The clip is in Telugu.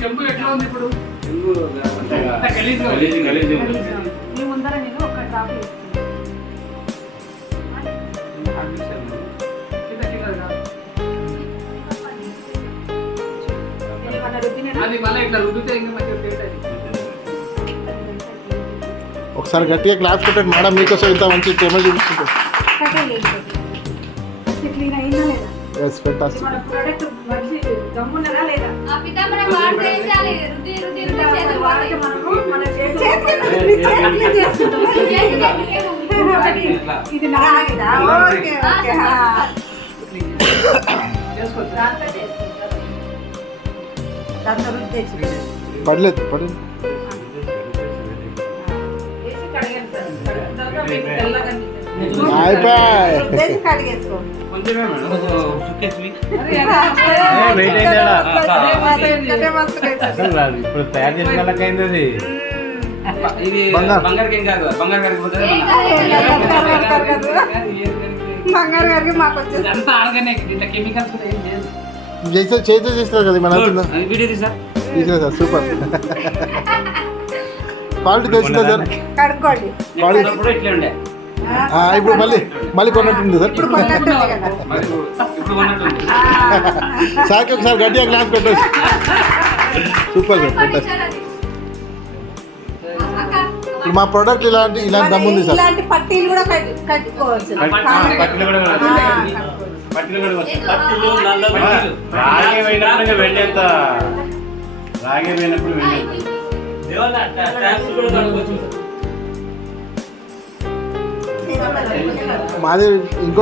చెంబు ఎట్లా ఉంది ఇప్పుడు? మీ ముందర నేను ఒక డ్రాప్ అది మళ్ళీ ఇట్లా రుద్దితే ఇంకా మంచిగా టేస్ట్ అది. ఒకసారి గట్టిగా క్లాస్ కొట్టండి మేడం, మీకోసం ఇంత మంచి టెమల్ చూపిస్తుంటారు. క్లీన్ అయిందా లేదా? Yes fantastic. మన ప్రోడక్ట్ మంచి గమ్మున్నదా లేదా? ఆ పితాంబరం వాడితే ఏం చేయాలి? రుద్ది రుద్ది రుద్ది చేతులు వాడితే వాడి. మనము మన చేతికి చేసుకుంటాం. ఇది నాగిదా? Okay okay. చేసుకోవచ్చు. దాంతో రుద్దేసి పడలేదు పడలేదు. వేసి కడిగాను సార్. కడిగిన తర్వాత మీకు తెల్లగా కనిపిస్తుంది. అయిపోయి రుద్దేసి కడిగేసుకో. కొంచెమే మేడం. ఇప్పుడు తయారు చేసిన వాళ్ళకి అయింది అది. ఇది బంగారు. బంగారు ఏం కాదు, బంగారు గారికి పోతుంది. బంగారు గారికి మాకు వచ్చేసి అంతా ఆర్గానిక్, ఇంత కెమికల్స్ కూడా ఏం లేదు. చేస్తే చేస్తారు కదా మన వీడియో తీసా తీసిన సార్ సూపర్. క్వాలిటీ తెలిసిందా సార్? కడుక్కోండి. ఇప్పుడు ఇట్లే ఉండే. ఇప్పుడు మళ్ళీ కొన్నట్టుంది సార్. ఇప్పుడు కొన్నట్టుంది కదా. ఇప్పుడు కొన్నట్టుంది. సార్కి ఒకసారి గట్టిగా క్లాస్ పెట్టచ్చు. Super sir fantastic. అక్క ఇప్పుడు మా ప్రోడక్ట్ ఇలాంటి దమ్ ఉంది సార్. ఇలాంటి పట్టీలు కూడా కట్టుకోవచ్చు. పట్టిలు కూడా కట్టుకోవచ్చు. పట్టిలు కూడా వస్తాయి. పట్టిలు, నల్ల పట్టిలు. రాగే పోయినప్పుడు వెళ్ళేంత రాగే పోయినప్పుడు వెళ్ళేంత దేవాల ట్యాప్స్ కూడా కడుక్కోవచ్చు. మాది ఇంకో